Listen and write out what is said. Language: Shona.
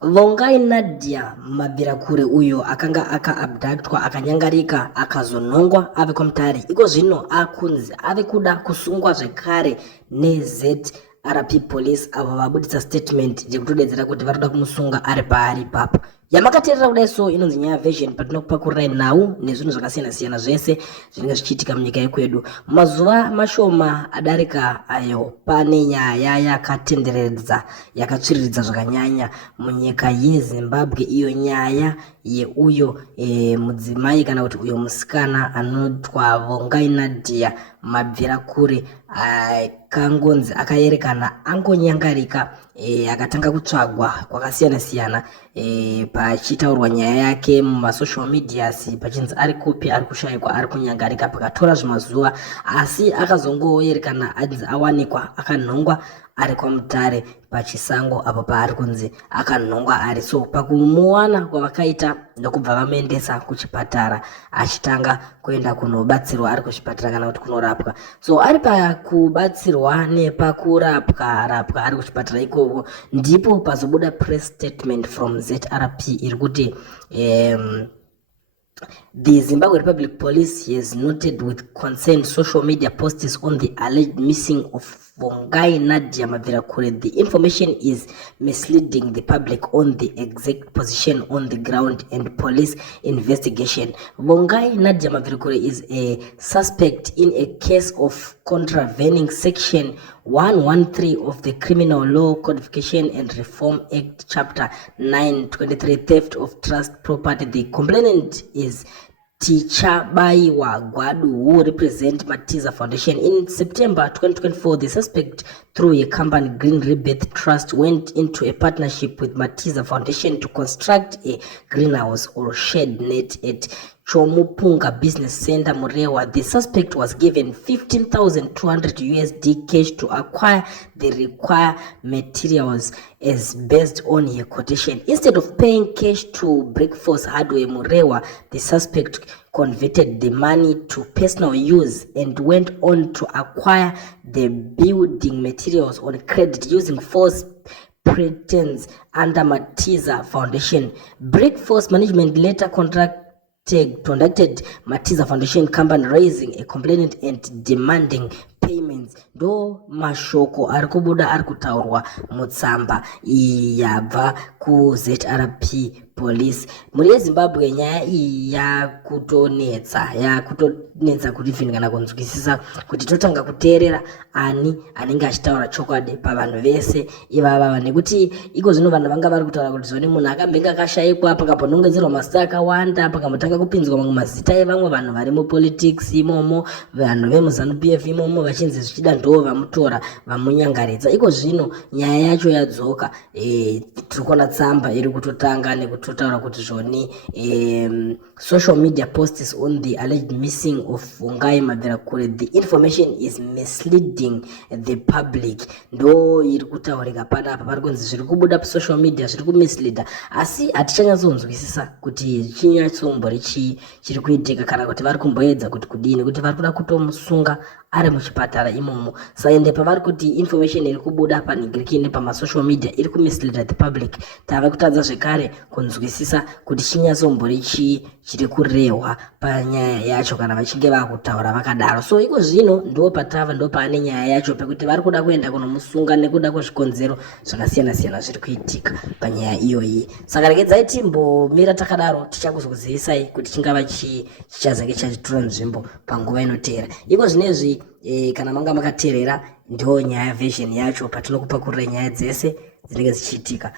Vongai Nadia Mabvirakure uyo akanga aka-abductwa akanyangarika akazonongwa ave kwamutare. Iko zvino akunzi ave kuda kusungwa zvekare neZRP Police avo vabudisa statement yekutodedzera kuti varikuda kumusunga ari paari ipapo. Yamakateerera kudai so inonzi Nyaya Vision patinokupakurai nhau nezvinhu zvakasiyana siyana zvese zvinenge zvichiitika munyika yekwedu. Mazuva mashoma adarika ayo pane nyaya yakatenderedza yakatsviriridza zvakanyanya munyika yeZimbabwe, iyo nyaya yeuyo mudzimai kana kuti uyo musikana anotwa Vongai Nadia Mabvirakure akangonzi akaerekana angonyangarika akatanga kutsvagwa kwakasiyana siyana pachitaurwa nyaya yake mumasocial medias pachinzi ari kupi, ari kushayikwa, ari kunyangarika, pakatora zvimazuva asi akazongoerekana anzi awanikwa akanhongwa ari kwamutare pachisango apo paari kunzi akanhongwa ari. So pakumuwana kwavakaita ndokubva vamuendesa kuchipatara achitanga kuenda kunobatsirwa ari kuchipatara kana kuti kunorapwa. So ari pakubatsirwa nepakurapwa ari kuchipatara ikoko ndipo pazobuda press statement from ZRP iri kuti the Zimbabwe Republic Police has noted with concern social media posts on the alleged missing of Vongai Nadia Mabvirakure. The information is misleading the public on the exact position on the ground and police investigation. Vongai Nadia Mabvirakure is a suspect in a case of contravening Section 113 of the Criminal Law Codification and Reform Act, Chapter 923, theft of trust property. The complainant is Tichabayiwa Gwadu, who represent Matiza Foundation. In September 2024, the suspect, through a company, Green Rebirth Trust, went into a partnership with Matiza Foundation to construct a greenhouse or shed net at Chomupunga Business Center, Murewa. The suspect was given 15,200 USD cash to acquire the required materials as based on a quotation. Instead of paying cash to Breakforce Hardware Murewa, the suspect converted the money to personal use and went on to acquire the building materials on credit using false pretense under Matiza Foundation. Breakforce Management later conducted Matiza Foundation company raising a complaint and demanding payments. Do mashoko ari kubuda ari kutaurwa mutsamba yabva ku ZRP Police. Muri yeZimbabwe nyaya iyi yakutonetsa kuti fini kana kunzwisisa kuti totanga kuteerera ani anenge achitaura chokwadi pavanhu vese ivava, nekuti iko zvino vanhu vanga vari kutaura kuti zvone munhu akambenga akashayikwa pakaponongedzerwa mazita akawanda pakamutanga kupinzwa mamwe mazita evamwe vanhu vari mupolitics imomo, vanhu vemuZANU-PF imomo vachinzi zvichida ndo vamutora vamunyangaridza. Iko zvino nyaya yacho yadzoka, tirikuona tsamba iri kutotanga nekutotaura kuti zvoni social media posts on the alleged missing of Vongai Mabvirakure, the information is misleading the public. Ndo iri kutaurika panapa pari kunzi zviri kubuda social media zviri kumisleada, asi hatichanyatsokunzwisisa kuti chinyatsombori chiri kuitika kana kuti vari kumboedza kuti kudini, kuti vari kuda kutomusunga ari muchipatara imomo. Saende pavari kuti information iri kubuda panhingiriki pamasocial media iri kumisleada the public, tava kutadza zvekare kunzwisisa kuti chinyatsombori chiri kurehwa panyaya yacho kana vachinge vakutaura vakadaro. So iko zvino ndo patava ndo paane nyaya yacho pekuti vari kuda kuenda kunomusunga nekuda kwezvikonzero zvakasiyana siyana zviri kuitika panyaya iyoyi. Saka regedzai timbomira takadaro tichakuzokuzivisai kuti chingava chichazenge chachitora nzvimbo panguva inoteera. Iko zvinezvi kana manga makateerera ndo Nyaya Vision yacho patinokupakurira nyaya dzese dzinenge dzichiitika.